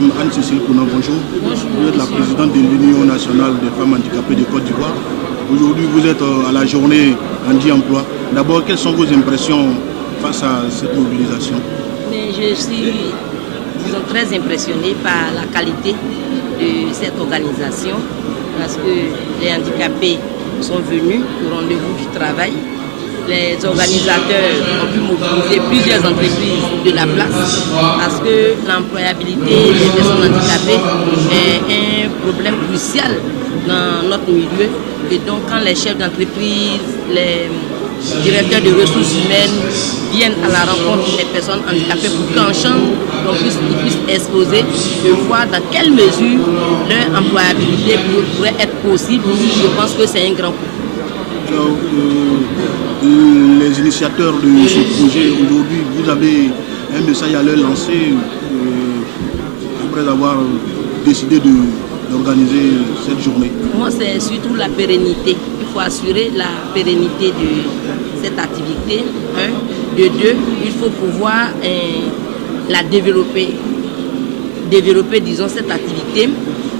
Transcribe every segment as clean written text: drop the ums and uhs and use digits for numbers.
Madame Anne-Cécile Kounan, bonjour. Bonjour. Vous êtes la présidente de l'Union nationale des femmes handicapées de Côte d'Ivoire. Aujourd'hui, vous êtes à la journée Handi-Emploi. D'abord, quelles sont vos impressions face à cette mobilisation? Mais je suis, disons, très impressionnée par la qualité de cette organisation parce que les handicapés sont venus au rendez-vous du travail. Les organisateurs ont pu mobiliser plusieurs entreprises de la place parce que l'employabilité des personnes handicapées est un problème crucial dans notre milieu. Et donc quand les chefs d'entreprise, les directeurs de ressources humaines viennent à la rencontre des personnes handicapées pour qu'ensemble ils puissent exposer, de voir dans quelle mesure leur employabilité pourrait être possible, je pense que c'est un grand coup. Alors, les initiateurs de ce projet, aujourd'hui, vous avez un message à leur lancer après avoir décidé d'organiser cette journée? Moi, c'est surtout la pérennité. Il faut assurer la pérennité de cette activité. De deux, il faut pouvoir la développer, disons, cette activité.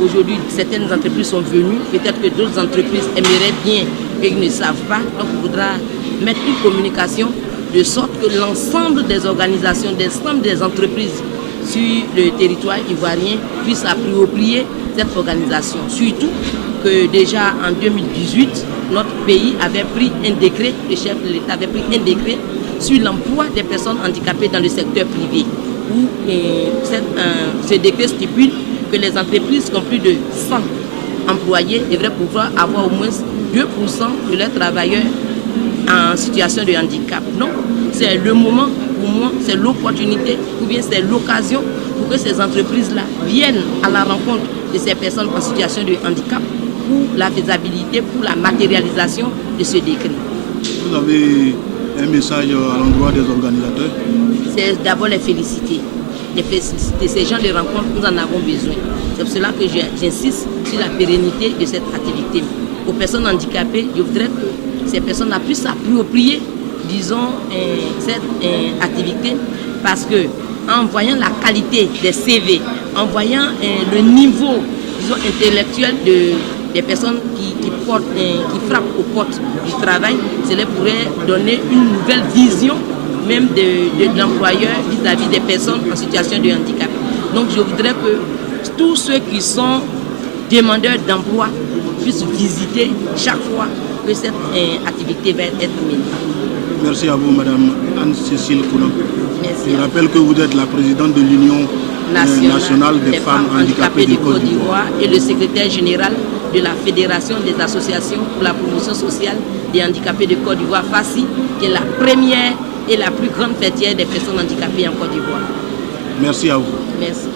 Aujourd'hui, certaines entreprises sont venues, peut-être que d'autres entreprises aimeraient bien et ils ne savent pas. Donc, il faudra mettre une communication de sorte que l'ensemble des organisations, l'ensemble des entreprises sur le territoire ivoirien puissent approprier cette organisation. Surtout que déjà en 2018, notre pays avait pris un décret, le chef de l'État avait pris un décret sur l'emploi des personnes handicapées dans le secteur privé, où ce décret stipule que les entreprises qui ont plus de 100 employés devraient pouvoir avoir au moins 2% de leurs travailleurs en situation de handicap. Donc, c'est le moment, pour moi, c'est l'opportunité, ou bien c'est l'occasion pour que ces entreprises-là viennent à la rencontre de ces personnes en situation de handicap pour la faisabilité, pour la matérialisation de ce décret. Vous avez un message à l'endroit des organisateurs? C'est d'abord les féliciter. Les féliciter. Ces gens de rencontre, nous en avons besoin. C'est pour cela que j'insiste sur la pérennité de cette activité. Aux personnes handicapées, je voudrais que ces personnes puissent s'approprier, disons, cette activité parce que en voyant la qualité des CV, en voyant le niveau, disons, intellectuel des personnes qui frappent aux portes du travail, cela pourrait donner une nouvelle vision même de l'employeur vis-à-vis des personnes en situation de handicap. Donc je voudrais que tous ceux qui sont demandeurs d'emploi puissent visiter chaque fois que cette activité va être menée. Merci à vous, Madame Anne-Cécile Kounan. Merci. Je rappelle que vous êtes la présidente de l'Union nationale des femmes handicapées de Côte d'Ivoire et le secrétaire général de la Fédération des associations pour la promotion sociale des handicapés de Côte d'Ivoire, FACI, qui est la première et la plus grande fêtière des personnes handicapées en Côte d'Ivoire. Merci à vous. Merci.